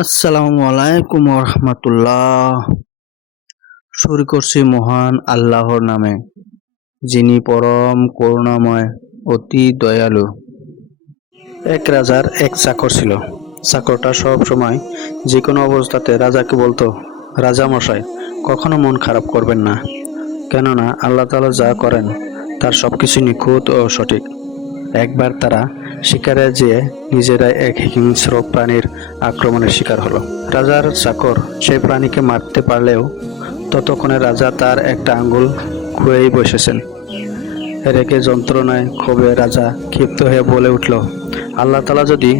আসসালামু আলাইকুম রহমতুল্লাহ। শুরু করছি মহান আল্লাহর নামে, যিনি পরম করুণাময়, অতি দয়ালু। এক রাজার এক চাকর ছিল। চাকরটা সব সময় যে কোনো অবস্থাতে রাজাকে বলতো, রাজা মশাই, কখনো মন খারাপ করবেন না, কেননা আল্লাহ তাআলা যা করেন তার সবকিছু নিখুঁত ও সঠিক। একবার তারা শিকারে যেয়ে নিজেরাই এক হিংস্র প্রাণীর আক্রমণের শিকার হলো। রাজার চাকর সেই প্রাণীকে মারতে পারলেও ততক্ষণে রাজা তার একটা আঙ্গুল খুঁয়েই বসেছেন। রেগে যন্ত্রণায় ক্ষোভে রাজা ক্ষিপ্ত হয়ে বলে উঠল, আল্লাহ তাআলা যদি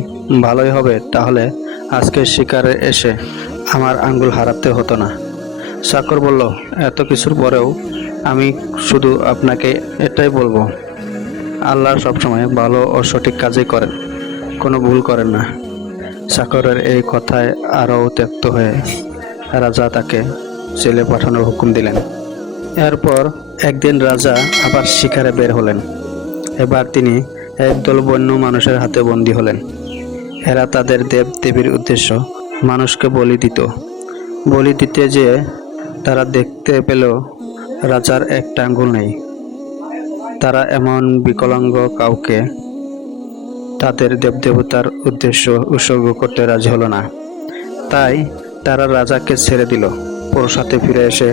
ভালোই হবে তাহলে আজকের শিকারে এসে আমার আঙ্গুল হারাতে হতো না। চাকর বলল, এত কিছুর পরেও আমি শুধু আপনাকে এটাই বলবো, আল্লাহ সবসময় ভালো ও সঠিক কাজই করেন, কোনো ভুল করেন না। চাকরের এই কথায় আরও উত্ত্যক্ত হয়ে রাজা তাকে জেলে পাঠানোর হুকুম দিলেন। এরপর একদিন রাজা আবার শিকারে বের হলেন। এবার তিনি একদল বন্য মানুষের হাতে বন্দী হলেন। এরা তাদের দেব দেবীর উদ্দেশ্য মানুষকে বলি দিত। বলি দিতে যেয়ে তারা দেখতে পেল রাজার একটা আঙ্গুল নেই। তারা এমন বিকলাঙ্গ কাউকে তাদের দেবদেবতার উদ্দেশ্য উৎসর্গ করতে রাজি হলো না। তাই তারা রাজাকে ছেড়ে দিল। প্রাসাদে ফিরে এসে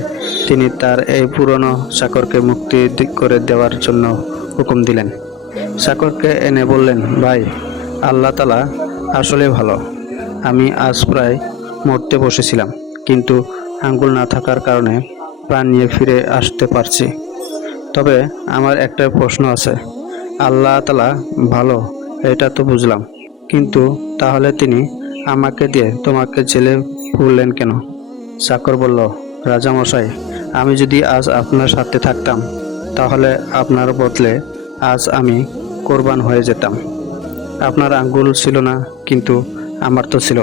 তিনি তার এই পুরনো চাকরকে মুক্তি করে দেওয়ার জন্য হুকুম দিলেন। চাকরকে এনে বললেন, ভাই, আল্লাহ তাআলা আসলে ভালো। আমি আজ প্রায় মরতে বসেছিলাম, কিন্তু আঙ্গুল না থাকার কারণে প্রাণ নিয়ে ফিরে আসতে পারছি। তবে আমার একটা প্রশ্ন আছে, আল্লাহ তাআলা ভালো এটা তো বুঝলাম, কিন্তু তাহলে তিনি আমাকে দিয়ে তোমাকে জেলে পুরলেন কেন? চাকর বলল, রাজামশাই, আমি যদি আজ আপনার সাথে থাকতাম তাহলে আপনার বদলে আজ আমি কোরবান হয়ে যেতাম। আপনার আঙ্গুল ছিল না, কিন্তু আমার তো ছিল।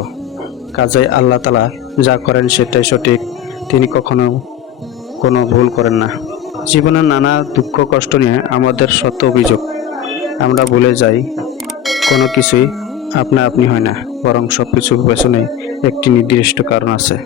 কাজেই আল্লাহ তাআলা যা করেন সেটাই সঠিক, তিনি কখনো কোনো ভুল করেন না। জীবনের নানা দুঃখ কষ্ট নিয়ে আমাদের শত অভিযোগ, আমরা ভুলে যাই কোনো কিছুই আপনা আপনি হয় না, বরং সবকিছুর পেছনে একটি নির্দিষ্ট কারণ আছে।